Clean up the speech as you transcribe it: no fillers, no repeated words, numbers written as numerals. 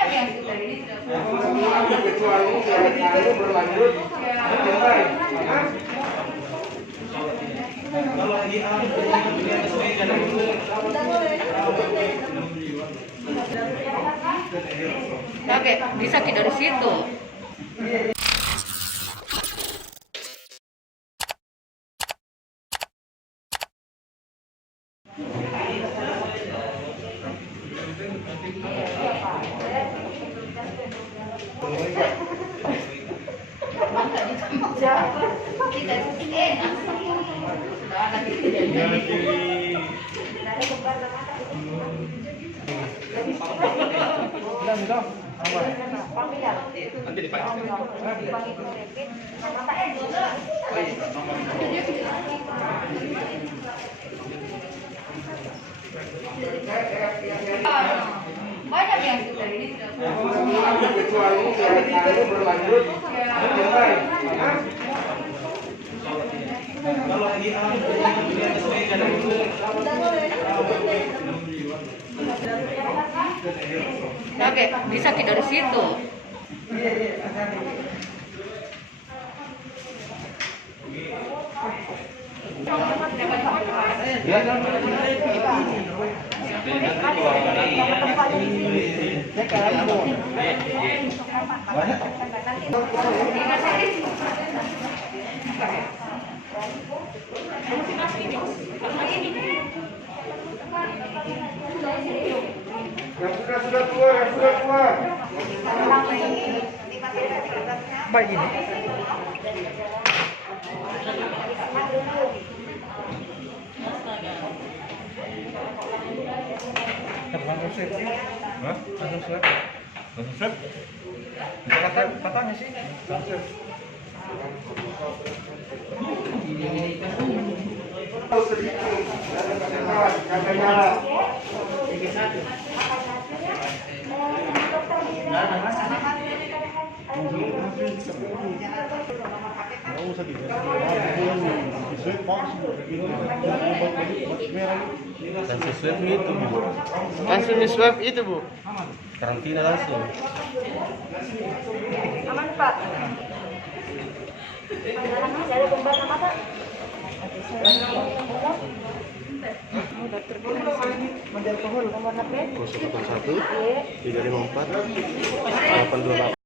banyak yang kita ini kecuali kalau berlanjut kalau lagi oke, bisa kita dari situ. nanti dipakai. Banyak yang kita ini kecuali kalau berlanjut kalau lagi oke, bisa kita dari situ. yang sudah keluar. Baik ini. Langsung katanya sih. Langsung swab itu bu. Langsung di swab itu bu. Karantina langsung. Aman Pak. Ada kembar nama Pak. Nomor 081 354 828.